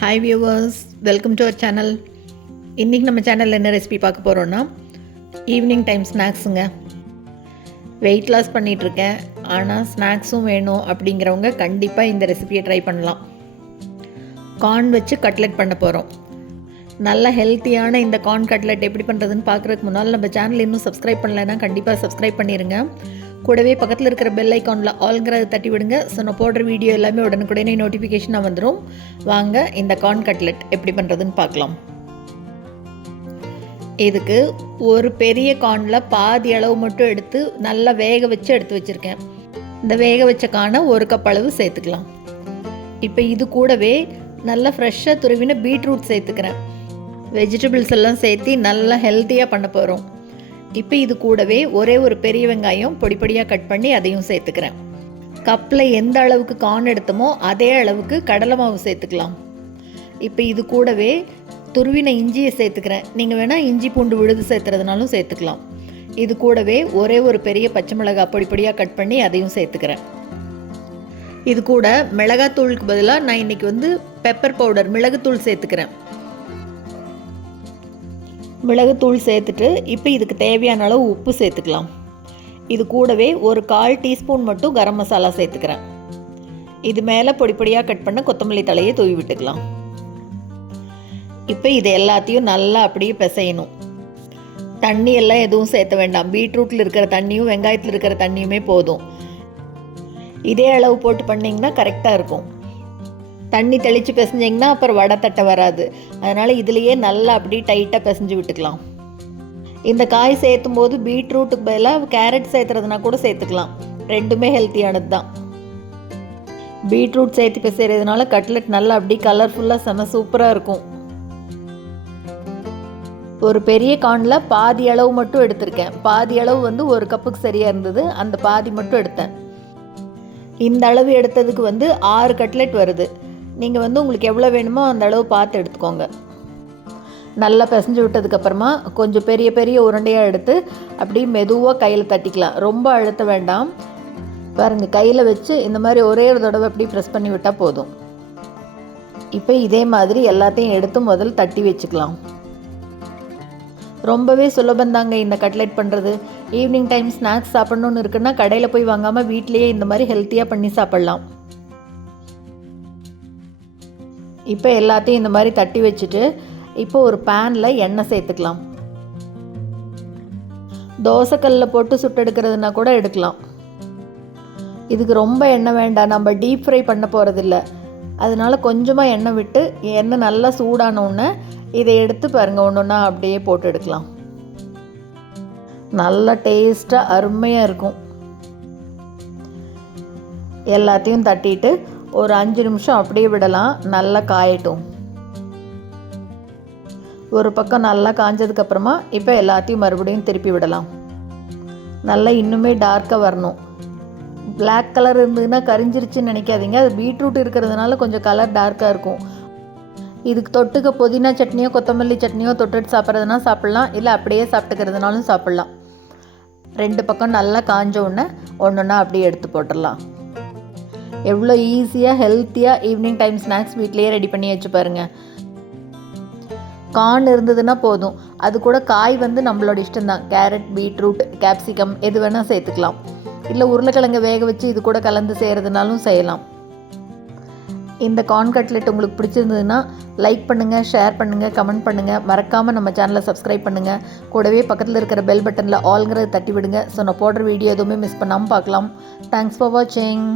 Hi viewers, welcome to our channel. இன்றைக்கி நம்ம சேனலில் என்ன ரெசிபி பார்க்க போகிறோன்னா ஈவினிங் டைம் ஸ்நாக்ஸுங்க. வெயிட் லாஸ் பண்ணிகிட்ருக்கேன், ஆனால் ஸ்நாக்ஸும் வேணும் அப்படிங்கிறவங்க கண்டிப்பாக இந்த ரெசிபியை ட்ரை பண்ணலாம். கார்ன் வச்சு கட்லெட் பண்ண போகிறோம். நல்ல ஹெல்த்தியான இந்த கார்ன் கட்லெட் எப்படி பண்ணுறதுன்னு பார்க்குறதுக்கு முன்னால் நம்ம சேனல் இன்னும் சப்ஸ்கிரைப் பண்ணலைன்னா கண்டிப்பாக சப்ஸ்கிரைப் பண்ணிடுங்க. கூடவே பக்கத்தில் இருக்கிற பெல் ஐக்கானில் ஆல்ங்கிறத தட்டி விடுங்க. ஸோ நான் போடுற வீடியோ எல்லாமே உடனுக்குடனே நோட்டிஃபிகேஷனாக வந்துடும். வாங்க இந்த கார்ன் கட்லெட் எப்படி பண்ணுறதுன்னு பார்க்கலாம். இதுக்கு ஒரு பெரிய கார்னில் பாதி அளவு மட்டும் எடுத்து நல்லா வேக வச்சு எடுத்து வச்சுருக்கேன். இந்த வேக வச்ச கார்னை 1 கப் அளவு சேர்த்துக்கலாம். இப்போ இது கூடவே நல்லா ஃப்ரெஷ்ஷாக துருவின பீட்ரூட் சேர்த்துக்கிறேன். வெஜிடபிள்ஸ் எல்லாம் சேர்த்து நல்லா ஹெல்த்தியாக பண்ண போகிறோம். இப்போ இது கூடவே ஒரே ஒரு பெரிய வெங்காயம் பொடி பொடியாக கட் பண்ணி அதையும் சேர்த்துக்கிறேன். கப்பில் எந்த அளவுக்கு கார்ன் எடுத்தோமோ அதே அளவுக்கு கடலை மாவு சேர்த்துக்கலாம். இப்போ இது கூடவே துருவின இஞ்சியை சேர்த்துக்கிறேன். நீங்கள் வேணால் இஞ்சி பூண்டு விழுது சேர்த்துறதுனாலும் சேர்த்துக்கலாம். இது கூடவே ஒரே ஒரு பெரிய பச்சை மிளகாய் பொடி பொடியாக கட் பண்ணி அதையும் சேர்த்துக்கிறேன். இது கூட மிளகாத்தூளுக்கு பதிலாக நான் இன்றைக்கி பெப்பர் பவுடர் மிளகுத்தூள் சேர்த்துக்கிறேன். மிளகுத்தூள் சேர்த்துட்டு இப்போ இதுக்கு தேவையான அளவு உப்பு சேர்த்துக்கலாம். இது கூடவே ஒரு 1/4 டீஸ்பூன் மட்டும் கரம் மசாலா சேர்த்துக்கிறேன். இது மேலே பொடி பொடியாக கட் பண்ண கொத்தமல்லி தலையை தூவி விட்டுக்கலாம். இப்போ இது எல்லாத்தையும் நல்லா அப்படியே பிசையணும். தண்ணி எல்லாம் எதுவும் சேர்த்த வேண்டாம். பீட்ரூட்டில் இருக்கிற தண்ணியும் வெங்காயத்தில் இருக்கிற தண்ணியுமே போதும். இதே அளவு போட்டு பண்ணிங்கன்னா கரெக்டாக இருக்கும். தண்ணி தெளித்து பிசைஞ்சிங்கன்னா அப்புறம் வடை தட்டை வராது. அதனால் இதுலேயே நல்லா அப்படி டைட்டாக பிசைஞ்சு விட்டுக்கலாம். இந்த காய் சேர்த்தும் போது பீட்ரூட்டுக்கு பதிலாக கேரட் சேர்த்துறதுனா கூட சேர்த்துக்கலாம். ரெண்டுமே ஹெல்த்தியானது தான். பீட்ரூட் சேர்த்து பிசைறதுனால கட்லெட் நல்லா அப்படி கலர்ஃபுல்லாக செம சூப்பராக இருக்கும். ஒரு பெரிய கார்னில் பாதி அளவு மட்டும் எடுத்திருக்கேன். பாதி அளவு 1 கப்புக்கு சரியாக இருந்தது. அந்த பாதி மட்டும் எடுத்தேன். இந்த அளவு எடுத்ததுக்கு 6 கட்லெட் வருது. நீங்கள் உங்களுக்கு எவ்வளோ வேணுமோ அந்த அளவு பார்த்து எடுத்துக்கோங்க. நல்லா பிசைஞ்சு விட்டதுக்கப்புறமா கொஞ்சம் பெரிய பெரிய உருண்டையாக எடுத்து அப்படியே மெதுவாக கையில் தட்டிக்கலாம். ரொம்ப அழுத்த வேண்டாம். பாருங்கள், கையில் வச்சு இந்த மாதிரி ஒரே ஒரு தடவை அப்படி ப்ரெஸ் பண்ணி விட்டால் போதும். இப்போ இதே மாதிரி எல்லாத்தையும் எடுத்து முதல்ல தட்டி வச்சுக்கலாம். ரொம்பவே சுலபந்தாங்க இந்த கட்லெட் பண்ணுறது. ஈவினிங் டைம் ஸ்நாக்ஸ் சாப்பிட்ணுன்னு இருக்குன்னா கடையில் போய் வாங்காமல் வீட்லேயே இந்த மாதிரி ஹெல்த்தியாக பண்ணி சாப்பிட்லாம். இப்போ எல்லாத்தையும் இந்த மாதிரி தட்டி வச்சுட்டு இப்போ ஒரு பேனில் எண்ணெய் சேர்த்துக்கலாம். தோசைக்கல்லில் போட்டு சுட்டெடுக்கிறதுனா கூட எடுக்கலாம். இதுக்கு ரொம்ப எண்ணெய் வேண்டாம். நம்ம டீப் ஃப்ரை பண்ண போகிறதில்ல. அதனால கொஞ்சமாக எண்ணெய் விட்டு எண்ணெய் நல்லா சூடானோடனே இதை எடுத்து பாருங்கள், ஒன்று ஒன்றா அப்படியே போட்டு எடுக்கலாம். நல்லா டேஸ்ட்டாக அருமையாக இருக்கும். எல்லாத்தையும் தட்டிட்டு ஒரு 5 நிமிஷம் அப்படியே விடலாம். நல்லா காயட்டும். ஒரு பக்கம் நல்லா காஞ்சதுக்கப்புறமா இப்போ எல்லாத்தையும் மறுபடியும் திருப்பி விடலாம். நல்லா இன்னுமே டார்க்காக வரணும். பிளாக் கலர் இருந்ததுன்னா கரிஞ்சிருச்சுன்னு நினைக்காதீங்க. அது பீட்ரூட் இருக்கிறதுனால கொஞ்சம் கலர் டார்க்காக இருக்கும். இதுக்கு தொட்டுக்க புதினா சட்னியோ கொத்தமல்லி சட்னியோ தொட்டுட்டு சாப்பிட்றதுனா சாப்பிட்லாம். இல்லை அப்படியே சாப்பிட்டுக்கிறதுனாலும் சாப்பிட்லாம். 2 பக்கம் நல்லா காஞ்ச உடனே ஒன்றா அப்படியே எடுத்து போட்டுடலாம். எவ்வளோ ஈஸியாக ஹெல்த்தியாக ஈவினிங் டைம் ஸ்நாக்ஸ் வீட்லேயே ரெடி பண்ணி வச்சு பாருங்கள். கார்ன் இருந்ததுன்னா போதும். அது கூட காய் நம்மளோட இஷ்டம்தான். கேரட், பீட்ரூட், கேப்சிகம் எது வேணால் சேர்த்துக்கலாம். இல்லை உருளைக்கிழங்கு வேக வச்சு இது கூட கலந்து செய்கிறதுனாலும் செய்யலாம். இந்த கார்ன் கட்லெட் உங்களுக்கு பிடிச்சிருந்ததுன்னா லைக் பண்ணுங்கள், ஷேர் பண்ணுங்கள், கமெண்ட் பண்ணுங்கள். மறக்காமல் நம்ம சேனலை சப்ஸ்கிரைப் பண்ணுங்கள். கூடவே பக்கத்தில் இருக்கிற பெல் பட்டனில் ஆல்ங்கிறத தட்டி விடுங்க. ஸோ நான் போடுற வீடியோ எதுவுமே மிஸ் பண்ணாமல் பார்க்கலாம். தேங்க்ஸ் ஃபார் வாட்சிங்.